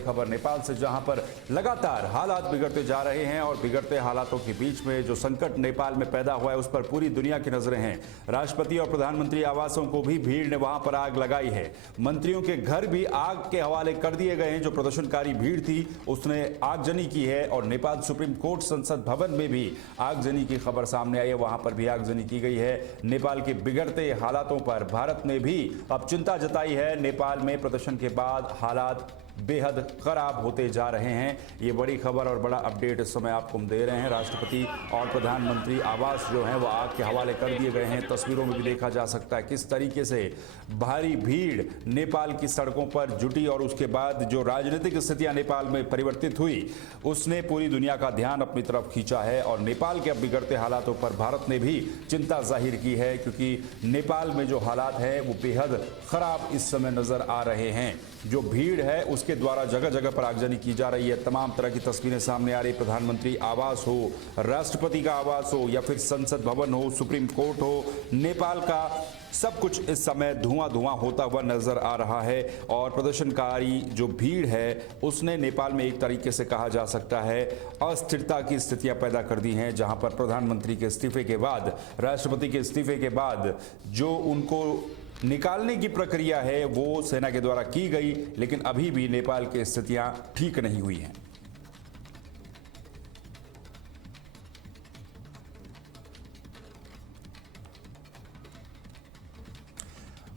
खबर नेपाल से, जहां पर लगातार हालात बिगड़ते जा रहे हैं और बिगड़ते हालातों के बीच में जो संकट नेपाल में पैदा हुआ है उस पर पूरी दुनिया की नजरें हैं। राष्ट्रपति और प्रधानमंत्री आवासों को भी भीड़ ने वहां पर आग लगाई है। मंत्रियों के घर भी आग के हवाले कर दिए गए हैं। जो प्रदर्शनकारी भीड़ थी उसने आगजनी की है और नेपाल सुप्रीम कोर्ट संसद भवन में भी आगजनी की खबर सामने आई है, वहां पर भी आगजनी की गई है। नेपाल के बिगड़ते हालातों पर भारत ने भी अब चिंता जताई है। नेपाल में प्रदर्शन के बाद हालात बेहद खराब होते जा रहे हैं। ये बड़ी खबर और बड़ा अपडेट इस समय आपको हम दे रहे हैं। राष्ट्रपति और प्रधानमंत्री आवास जो हैं वो आग के हवाले कर दिए गए हैं। तस्वीरों में भी देखा जा सकता है किस तरीके से भारी भीड़ नेपाल की सड़कों पर जुटी और उसके बाद जो राजनीतिक स्थितियां नेपाल में परिवर्तित हुई उसने पूरी दुनिया का ध्यान अपनी तरफ खींचा है। और नेपाल के अब बिगड़ते हालातों पर भारत ने भी चिंता जाहिर की है, क्योंकि नेपाल में जो हालात हैं वो बेहद खराब इस समय नजर आ रहे हैं। जो भीड़ है उसके द्वारा जगह जगह पर आगजनी की जा रही है। तमाम तरह की तस्वीरें सामने आ रही। प्रधानमंत्री आवास हो, राष्ट्रपति का आवास हो या फिर संसद भवन हो, सुप्रीम कोर्ट हो, नेपाल का सब कुछ इस समय धुआं धुआं होता हुआ नजर आ रहा है। और प्रदर्शनकारी जो भीड़ है उसने नेपाल में एक तरीके से कहा जा सकता है अस्थिरता की स्थितियां पैदा कर दी हैं, जहां पर प्रधानमंत्री के इस्तीफे के बाद, राष्ट्रपति के इस्तीफे के बाद जो उनको निकालने की प्रक्रिया है वो सेना के द्वारा की गई, लेकिन अभी भी नेपाल की स्थितियां ठीक नहीं हुई हैं।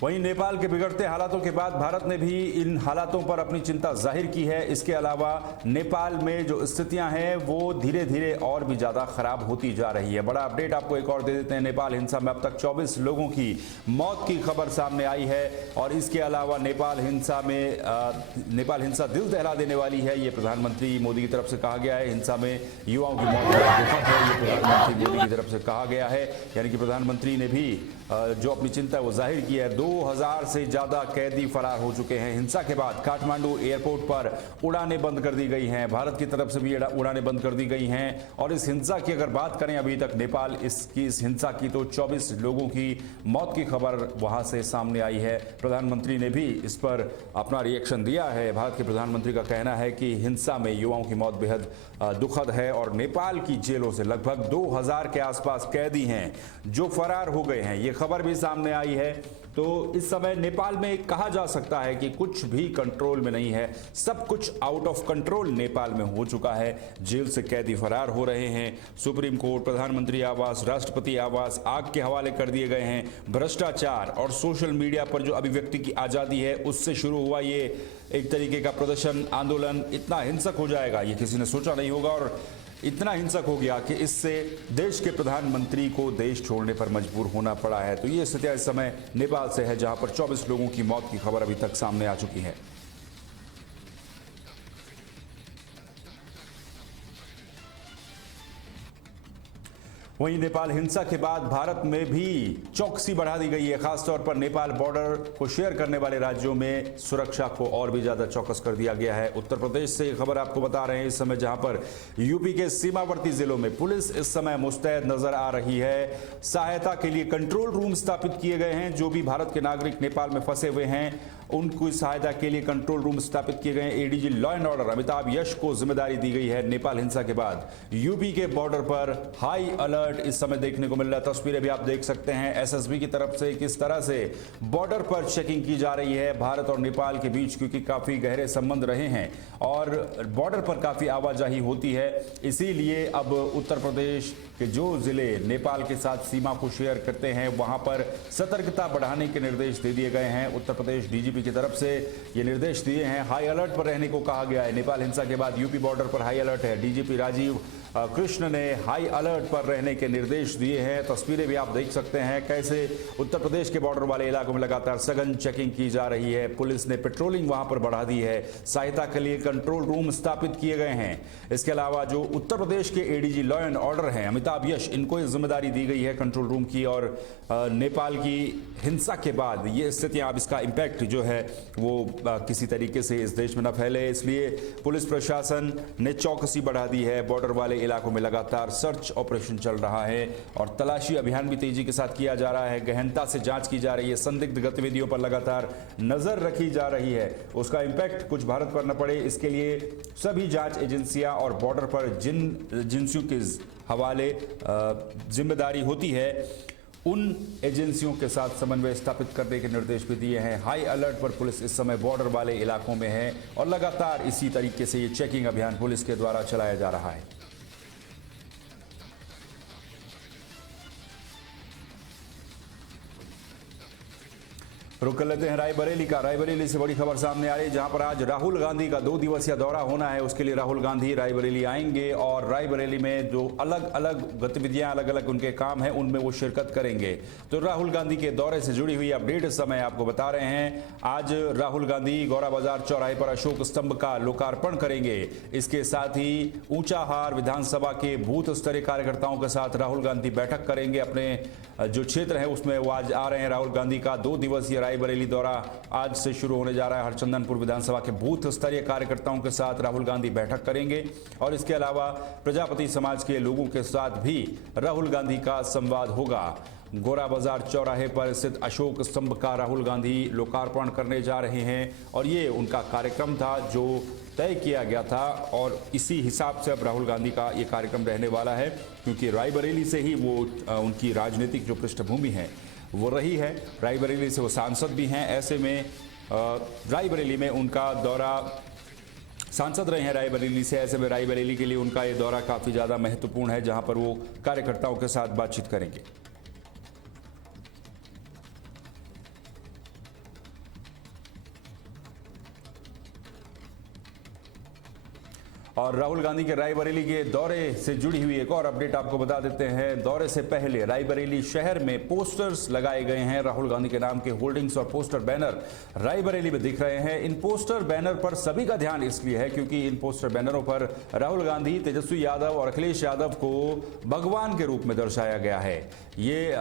वहीं नेपाल के बिगड़ते हालातों के बाद भारत ने भी इन हालातों पर अपनी चिंता जाहिर की है। इसके अलावा नेपाल में जो स्थितियां हैं वो धीरे धीरे और भी ज़्यादा खराब होती जा रही है। बड़ा अपडेट आपको एक और दे देते हैं। नेपाल हिंसा में अब तक 24 लोगों की मौत की खबर सामने आई है। और इसके अलावा नेपाल हिंसा दिल दहला देने वाली है, ये प्रधानमंत्री मोदी की तरफ से कहा गया है। हिंसा में युवाओं की मौत दुखद है, ये प्रधानमंत्री मोदी की तरफ से कहा गया है। यानी कि प्रधानमंत्री ने भी जो अपनी चिंता वो जाहिर की है। 2000 से ज्यादा कैदी फरार हो चुके हैं। हिंसा के बाद काठमांडू एयरपोर्ट पर उड़ानें बंद कर दी गई हैं। भारत की तरफ से भी उड़ानें बंद कर दी गई हैं। और इस हिंसा की अगर बात करें अभी तक नेपाल इस हिंसा की, तो 24 लोगों की मौत की खबर वहां से सामने आई है। प्रधानमंत्री ने भी इस पर अपना रिएक्शन दिया है। भारत के प्रधानमंत्री का कहना है कि हिंसा में युवाओं की मौत बेहद दुखद है और नेपाल की जेलों से लगभग 2000 के आसपास कैदी हैं जो फरार हो गए हैं। ये खबर भी सामने आई है। तो इस समय नेपाल में कहा जा सकता है कि कुछ भी कंट्रोल में नहीं है। सब कुछ आउट ऑफ कंट्रोल नेपाल में हो चुका है। जेल से कैदी फरार हो रहे हैं। सुप्रीम कोर्ट, प्रधानमंत्री आवास, राष्ट्रपति आवास आग के हवाले कर दिए गए हैं। भ्रष्टाचार और सोशल मीडिया पर जो अभिव्यक्ति की आज़ादी है उससे शुरू हुआ ये एक तरीके का प्रदर्शन, आंदोलन इतना हिंसक हो जाएगा ये किसी ने सोचा नहीं होगा। और इतना हिंसक हो गया कि इससे देश के प्रधानमंत्री को देश छोड़ने पर मजबूर होना पड़ा है। तो ये स्थिति इस समय नेपाल से है, जहां पर 24 लोगों की मौत की खबर अभी तक सामने आ चुकी है। वहीं नेपाल हिंसा के बाद भारत में भी चौकसी बढ़ा दी गई है। खासतौर पर नेपाल बॉर्डर को शेयर करने वाले राज्यों में सुरक्षा को और भी ज्यादा चौकस कर दिया गया है। उत्तर प्रदेश से खबर आपको बता रहे हैं इस समय, जहां पर यूपी के सीमावर्ती जिलों में पुलिस इस समय मुस्तैद नजर आ रही है। सहायता के लिए कंट्रोल रूम स्थापित किए गए हैं। जो भी भारत के नागरिक नेपाल में फंसे हुए हैं उनको सहायता के लिए कंट्रोल रूम स्थापित किए गए हैं। ADG law and order Amitabh Yash को जिम्मेदारी दी गई है। नेपाल हिंसा के बाद यूपी के बॉर्डर पर हाई अलर्ट इस समय देखने को मिल रहा है। तस्वीरें भी आप देख सकते हैं एसएसबी की तरफ से किस तरह से बॉर्डर पर चेकिंग की जा रही है भारत और नेपाल के बीच, क्योंकि काफी गहरे संबंध रहे हैं और बॉर्डर पर काफी आवाजाही होती है। इसीलिए अब उत्तर प्रदेश के जो जिले नेपाल के साथ सीमा को शेयर करते हैं वहां पर सतर्कता बढ़ाने के निर्देश दे दिए गए हैं। उत्तर प्रदेश डीजीपी की तरफ से ये निर्देश दिए हैं। हाई अलर्ट पर रहने को कहा गया है। नेपाल हिंसा के बाद यूपी बॉर्डर पर हाई अलर्ट है। डीजीपी राजीव कृष्ण ने हाई अलर्ट पर रहने के निर्देश दिए हैं। तस्वीरें भी आप देख सकते हैं कैसे उत्तर प्रदेश के बॉर्डर वाले इलाकों में लगातार सघन चेकिंग की जा रही है। पुलिस ने पेट्रोलिंग वहां पर बढ़ा दी है। सहायता के लिए कंट्रोल रूम स्थापित किए गए हैं। इसके अलावा जो उत्तर प्रदेश के एडीजी लॉ एंड ऑर्डर हैं अमिताभ यश, इनको जिम्मेदारी दी गई है कंट्रोल रूम की। और नेपाल की हिंसा के बाद ये स्थितियां, अब इसका इंपैक्ट जो है वो किसी तरीके से इस देश में न फैले, इसलिए पुलिस प्रशासन ने चौकसी बढ़ा दी है। बॉर्डर वाले इलाकों में लगातार सर्च ऑपरेशन चल रहा है और तलाशी अभियान भी तेजी के साथ किया जा रहा है। गहनता से जांच की जा रही है, संदिग्ध गतिविधियों पर लगातार नजर रखी जा रही है, उसका इंपैक्ट कुछ भारत पर न पड़े, इसके लिए सभी जांच एजेंसियां और बॉर्डर पर जिन एजेंसियों के हवाले जिम्मेदारी होती है उन एजेंसियों के साथ समन्वय स्थापित करने के निर्देश भी दिए हैं। हाई अलर्ट पर पुलिस इस समय बॉर्डर वाले इलाकों में है और लगातार इसी तरीके से ये चेकिंग अभियान पुलिस के द्वारा चलाया जा रहा है। रुक कर लेते हैं रायबरेली का। रायबरेली से बड़ी खबर सामने आ रही है, जहां पर आज राहुल गांधी का 2 दिवसीय दौरा होना है। उसके लिए राहुल गांधी रायबरेली आएंगे और रायबरेली में जो अलग अलग गतिविधियां, अलग अलग उनके काम हैं, उनमें वो शिरकत करेंगे। तो राहुल गांधी के दौरे से जुड़ी हुई अपडेट इस समय आपको बता रहे हैं। आज राहुल गांधी गौरा बाजार चौराहे पर अशोक स्तंभ का लोकार्पण करेंगे। इसके साथ ही ऊंचाहार विधानसभा के बूथ स्तरीय कार्यकर्ताओं के साथ राहुल गांधी बैठक करेंगे। अपने जो क्षेत्र है उसमें वो आज आ रहे हैं। राहुल गांधी का 2 दिवसीय रायबरेली दौरा आज से शुरू होने जा रहा है। हरचंदनपुर विधानसभा के बूथ स्तरीय कार्यकर्ताओं के साथ राहुल गांधी बैठक करेंगे और इसके अलावा प्रजापति समाज के लोगों के साथ भी राहुल गांधी का संवाद होगा। गोरा बाजार चौराहे पर स्थित अशोक स्तंभ का राहुल गांधी लोकार्पण करने जा रहे हैं और ये उनका कार्यक्रम था जो तय किया गया था और इसी हिसाब से अब राहुल गांधी का ये कार्यक्रम रहने वाला है, क्योंकि रायबरेली से ही वो उनकी राजनीतिक जो पृष्ठभूमि है वो रही है। रायबरेली से वो सांसद भी हैं, ऐसे में रायबरेली में उनका दौरा, सांसद रहे हैं रायबरेली से, ऐसे में रायबरेली के लिए उनका ये दौरा काफ़ी ज़्यादा महत्वपूर्ण है, जहां पर वो कार्यकर्ताओं के साथ बातचीत करेंगे। और राहुल गांधी के रायबरेली के दौरे से जुड़ी हुई एक और अपडेट आपको बता देते हैं। दौरे से पहले रायबरेली शहर में पोस्टर्स लगाए गए हैं। राहुल गांधी के नाम के होर्डिंग्स और पोस्टर बैनर रायबरेली में दिख रहे हैं। इन पोस्टर बैनर पर सभी का ध्यान इसलिए है क्योंकि इन पोस्टर बैनरों पर राहुल गांधी, तेजस्वी यादव और अखिलेश यादव को भगवान के रूप में दर्शाया गया है। ये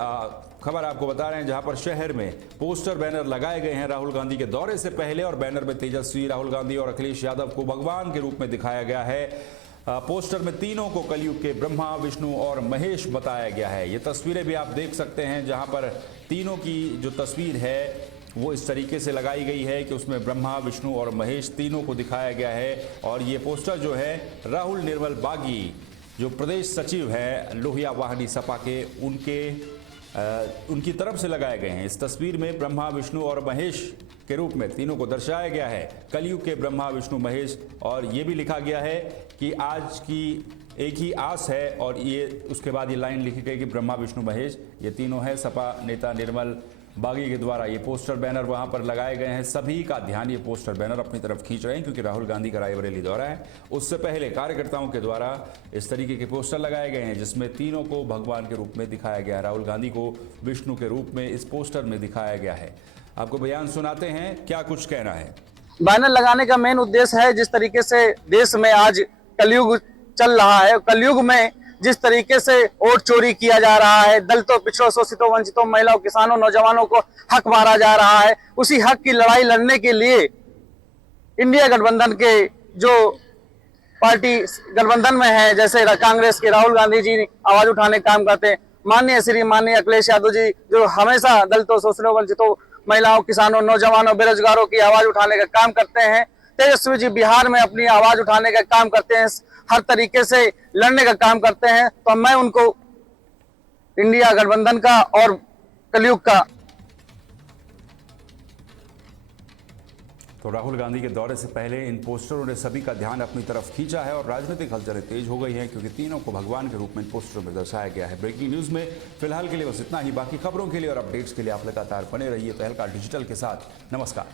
खबर आपको बता रहे हैं, जहां पर शहर में पोस्टर बैनर लगाए गए हैं राहुल गांधी के दौरे से पहले और बैनर में तेजस्वी, राहुल गांधी और अखिलेश यादव को भगवान के रूप में दिखाया गया है। पोस्टर में तीनों को कलयुग के ब्रह्मा, विष्णु और महेश बताया गया है। ये तस्वीरें भी आप देख सकते हैं, जहां पर तीनों की जो तस्वीर है वो इस तरीके से लगाई गई है कि उसमें ब्रह्मा, विष्णु और महेश तीनों को दिखाया गया है। और ये पोस्टर जो है राहुल निर्मल बागी, जो प्रदेश सचिव है लोहिया वाहिनी सपा के, उनकी तरफ से लगाए गए हैं। इस तस्वीर में ब्रह्मा, विष्णु और महेश के रूप में तीनों को दर्शाया गया है, कलयुग के ब्रह्मा, विष्णु, महेश। और ये भी लिखा गया है कि आज की एक ही आस है, और ये उसके बाद ये लाइन लिखी गई कि ब्रह्मा, विष्णु, महेश ये तीनों है। सपा नेता निर्मल बागी के द्वारा ये पोस्टर बैनर वहां पर लगाए गए हैं। सभी का ध्यान ये पोस्टर बैनर अपनी तरफ खींच रहे हैं क्योंकि राहुल गांधी का रायबरेली दौरा है। उससे पहले कार्यकर्ताओं के द्वारा इस तरीके के पोस्टर लगाए गए हैं जिसमें तीनों को भगवान के रूप में दिखाया गया है। राहुल गांधी को विष्णु के रूप में इस पोस्टर में दिखाया गया है। आपको बयान सुनाते हैं, क्या कुछ कहना है। बैनर लगाने का मेन उद्देश्य है, जिस तरीके से देश में आज कलयुग चल रहा है, कलयुग में जिस तरीके से वोट चोरी किया जा रहा है, दलितों, पिछड़ों, शोषितों, वंचितों, महिलाओं, किसानों, नौजवानों को हक मारा जा रहा है, उसी हक की लड़ाई लड़ने के लिए इंडिया गठबंधन के जो पार्टी गठबंधन में है, जैसे कांग्रेस के राहुल गांधी जी आवाज उठाने का काम करते हैं, माननीय अखिलेश यादव जी जो हमेशा दलितों, शोषितों, वंचितों, महिलाओं, किसानों, नौजवानों, बेरोजगारों की आवाज उठाने का काम करते हैं। तेजस्वी जी बिहार में अपनी आवाज उठाने का काम करते हैं, हर तरीके से लड़ने का काम करते हैं। तो मैं उनको इंडिया गठबंधन का और कलयुग का। तो राहुल गांधी के दौरे से पहले इन पोस्टरों ने सभी का ध्यान अपनी तरफ खींचा है और राजनीतिक हलचलें तेज हो गई हैं क्योंकि तीनों को भगवान के रूप में इन पोस्टरों में दर्शाया गया है। ब्रेकिंग न्यूज में फिलहाल के लिए बस इतना ही। बाकी खबरों के लिए और अपडेट्स के लिए आप लगातार बने रहिए तहलका डिजिटल के साथ। नमस्कार।